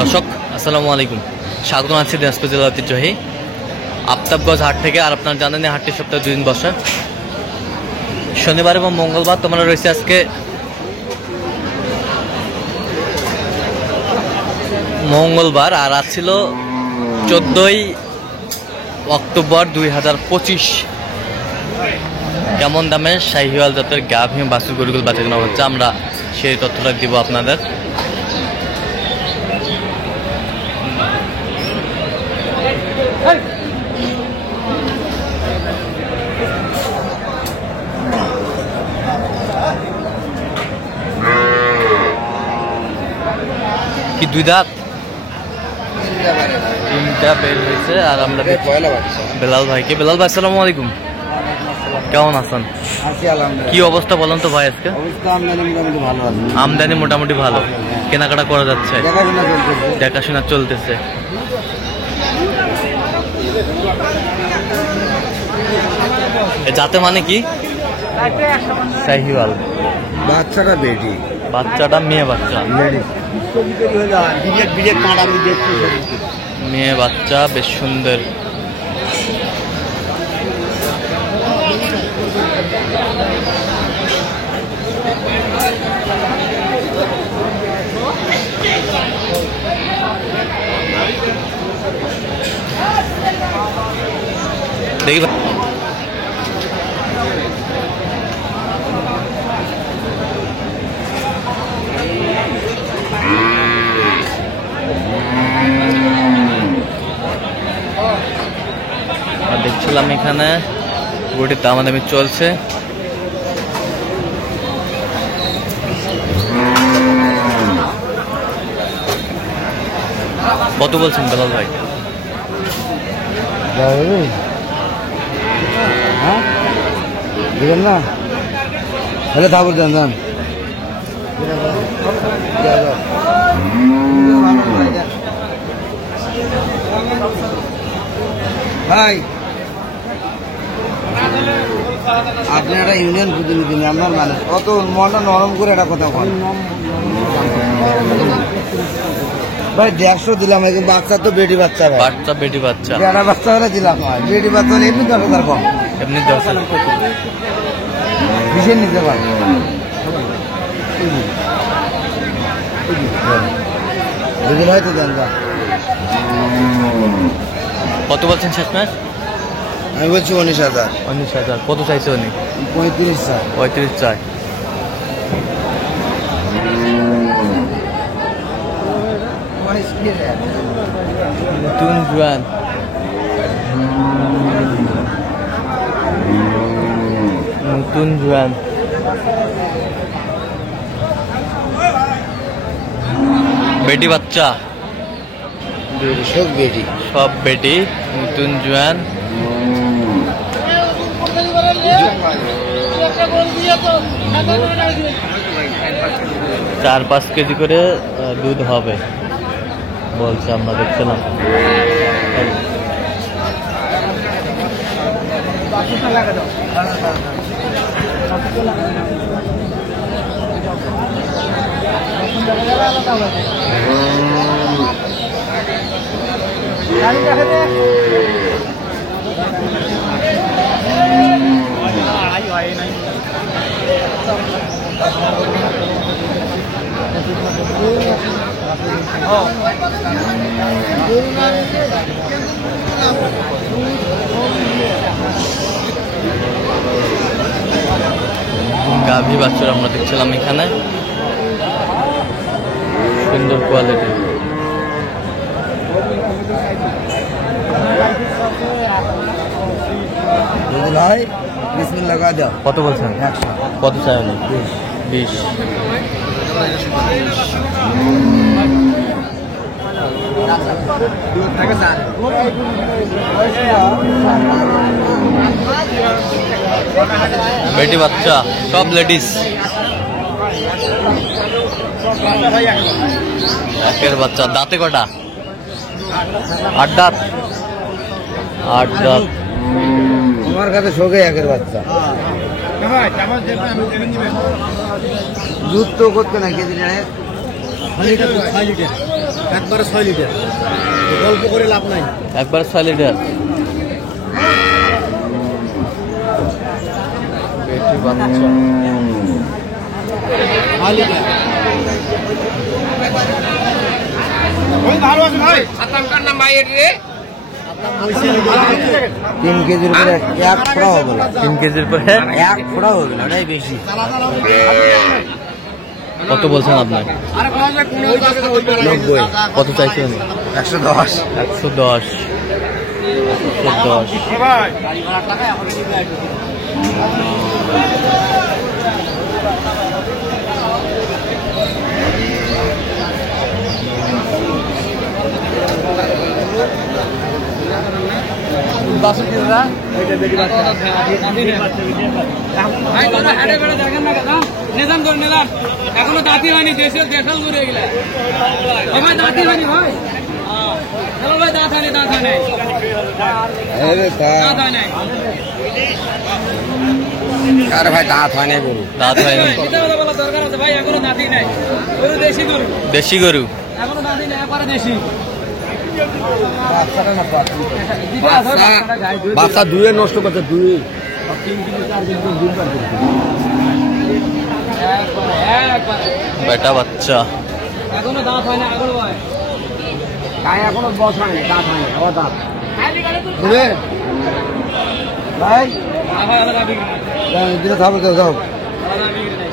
দর্শক আসসালামু আলাইকুম, স্বাগত আছি দিনাজপুর জেলা ঐতিহ্যবাহী আফতাবগঞ্জ হাট থেকে। আর আপনারা জানেন হাটটি সপ্তাহে 2 দিন বসে, শনিবার এবং মঙ্গলবার। তোমরা রয়েছে আজকে মঙ্গলবার, আর আজ ছিল 14ই অক্টোবর 2025। কেমন দামে শাহিওয়াল জাতের গাভী বাছুর গরুগুলো বাঁচা কেনা হচ্ছে, আমরা সেই তথ্যটা দিব আপনাদের। কি দুই দাঁত? তিনটা বের হয়েছে। আর আমরা বেলাল ভাইকে। বেলাল ভাই আসসালামু আলাইকুম, কেমন আছেন? কি অবস্থা বলেন তো ভাই আজকে? আমদানি মোটামুটি ভালো, কেনাকাটা করা যাচ্ছে, দেখাশোনা চলতেছে। যাতে মানে কি? শাহিওয়াল। বাচ্চাটা বেটি, বাচ্চাটা মেয়ে বাচ্চা, মেয়ে বাচ্চা, বেশ সুন্দর। দেখি দেখছিলাম এখানে গরুটির দামাদামি চলছে। কত বলছেন বেলাল ভাই? দিবেন না? তাহলে তারপর দেন দেন। ভাই আপনি একটা ইউনিয়ন প্রতিনিধি, আপনার মানুষ অত মনটা নরম করে একটা কথা বলেন ভাই। 150 দিলাম, বাচ্চা তো বেটি বাচ্চা, বাচ্চা বেটি বাচ্চা, বেটা বাচ্চা হলে দিলাম, বেটি বাচ্চা হলে এমনি 10,000 কম, এমনি 10,000 কিসের নিতে পারে। দুদিন হয়তো দেন। কত বলছেন শেষ ম্যাচ? আমি বলছি 19,000। 19,000 কত চাইছে উনি? 35 চাই। 35 চাই। নতুন জোয়ান, নতুন জোয়ান, বেটি বাচ্চা, সব বেটি, সব বেটি, নতুন জোয়ান। 4-5 কেজি করে দুধ হবে বলছে, আমরা দেখছিলাম। গাভী বাছুর আমরা দেখছিলাম এখানে, সুন্দর কোয়ালিটি। কত বলছেন? কত চাই? 20। বেটি বাচ্চা, সব লেডিস, একের বাচ্চা। দাঁতে কটা? 8 দাঁত। 8 দাঁত। আমার কাছে শোকে একের বাচ্চা। দুধ তো করতে না কেজি 6 লিটার। একবারে 6 লিটার, গল্প করে লাভ নাই। একবার 6 লিটার। বেটি বাচ্চা 6 লিটার। ওই ভালো আছে ভাই। আতঙ্কার নাম ভাই এটি রে। 3 কেজির উপরে 1 ফোঁটা হবে না। 3 কেজির উপরে 1 ফোঁটা হবে না, ওটাই বেশি। কত বলছেন আপনি? 90। কত চাইছেন? 110। 110। 110। এখনো দাঁতি হয়নি, দেশাল ঘুরে গেলে ভাই দাঁতি হয়নি ভাই। হ্যালো ভাই, দাঁত হয়নি, দাঁত হয় নাই, দাঁত হয় নাই। আরে ভাই দাঁত হয় নাই গরু, দাঁত হয়নি। বলা দরকার আছে ভাই, এখনো দাঁতি নাই। গরু দেশি গরু, দেশি গরু। এখনো দাঁতি নাই, একবারে দেশি। বাচ্চা দুয়ে নষ্ট করছে, দুই বেটা বাচ্চা। এখনো দাঁত হয় না, এখনো ভাই গায়ে এখনো বস হয়নি, দাঁত হয়নি, আবার দাঁত দেবে ভাই। ভাই আলাদা বিক্রি নাই, দিলে থাকবে তো যাও। আলাদা বিক্রি নাই।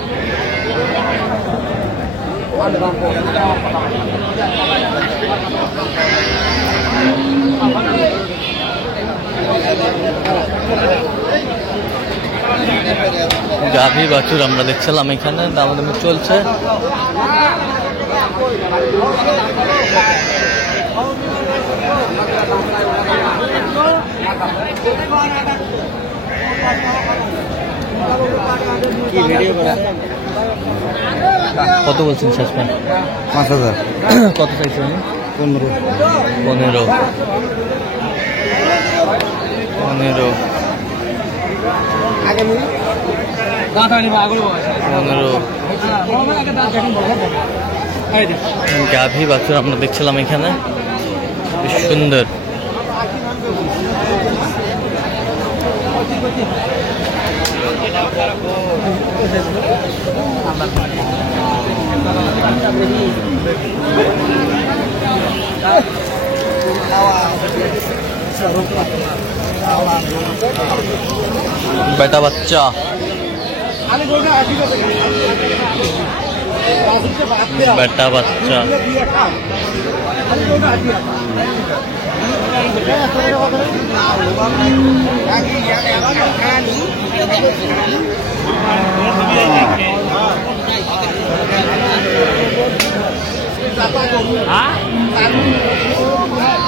গাভী বাছুর আমরা দেখছিলাম এখানে, দামাদামি চলছে। কত বলছেন শেষ পয়েন্ট? 5000। কত চাইছেন? 15। 15। 15। দাঁত হয়নি ভাই, এখনো ভাই 15। গাভী বাছুর আমরা দেখছিলাম এখানে, বেশ সুন্দর। বেটা বাচ্চা। বেটা বাচ্চা।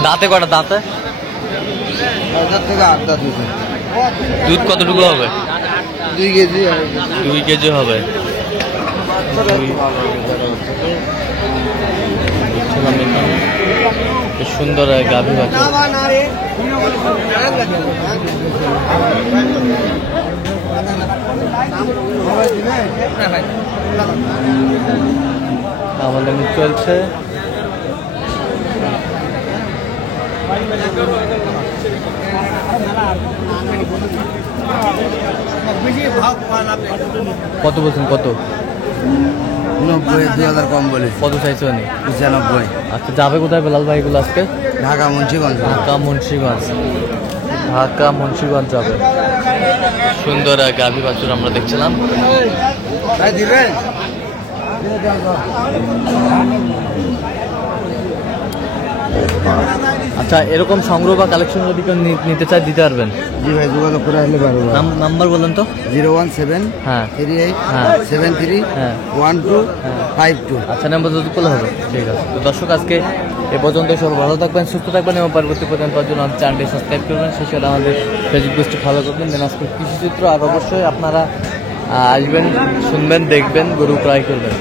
দাঁতে কটা? দাঁতে থেকে 8 দাঁত হয়েছে। দুধ কতটুকু হবে? 2 কেজি। 2 কেজি হবে। বেশ সুন্দর গাভী বাছুর। আমাদের চলছে। কত বলছেন? কত? 90। 2000 কম বলে। কত চাইছেন? 95। আচ্ছা, যাবে কোথায় বেলাল ভাই এগুলো আজকে? ঢাকা মুন্সিগঞ্জ। ঢাকা মুন্সিগঞ্জ। ঢাকা মুন্সিগঞ্জ যাবে। সুন্দর গাভী বাছুর আমরা দেখছিলাম। দিবেন। আচ্ছা, এরকম সংগ্রহ বা কালেকশন যদি কেউ নিতে চায় দিতে পারবেন? জি ভাই, যোগাযোগ করে আসলে পারবো। নাম্বার বলেন তো। 017 হ্যাঁ 38 হ্যাঁ 73 হ্যাঁ 12 হ্যাঁ 52। আচ্ছা, নাম্বার যদি করলে হবে। ঠিক আছে। তো দর্শক, আজকে এ পর্যন্ত। সবাই ভালো থাকবেন, সুস্থ থাকবেন এবং পরবর্তী পর্যন্ত জন্য চ্যানেলটি সাবস্ক্রাইব করবেন, সেই সাথে আমাদের ফেসবুক পেজটি ফলো করবেন। দিনাজপুর কৃষিচিত্র। আর অবশ্যই আপনারা আসবেন, শুনবেন, দেখবেন, গরু ক্রয় করবেন।